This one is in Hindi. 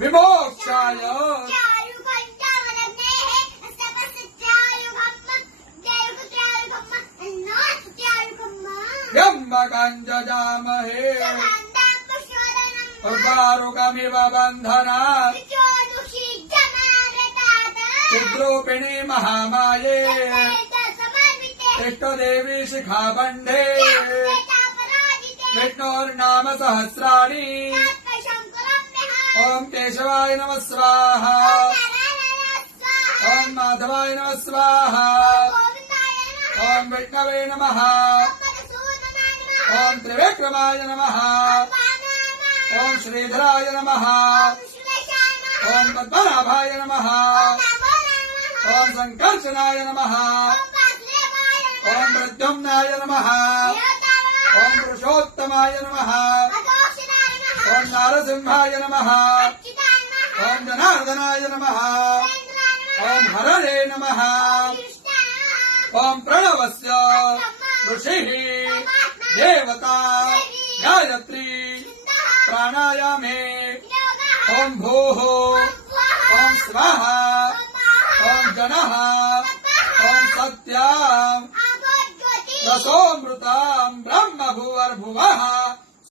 विमोक्षाय जजामहे उर्वारुकमिव बन्धनात् चिद्रूपिणी महामाये इष्टदेवी शिखाबन्धे विष्णोर्नाम सहस्राणि ओम केशवाय नमः स्वाहा ओम माधवाय नमः स्वाहा ओम विष्णवे नमः ओम त्रिविक्रमाय नमः ओम श्रीधराय नमः ओम पद्मनाभाय नमः ओम संकर्षणाय नमः ओम प्रद्युम्नाय नमः ओम पुरुषोत्तमाय नमः ओम नारसिंहाय नमः ओम जनार्दनाय नमः ओम हरणे नमः ओम प्रणवस्य ऋषिः देवता गायत्री प्राणायामे ओम भूः ओम स्वाहा ओम जनः ओम सत्याम् रसोमृताम् ब्रह्म भुवर्भुवः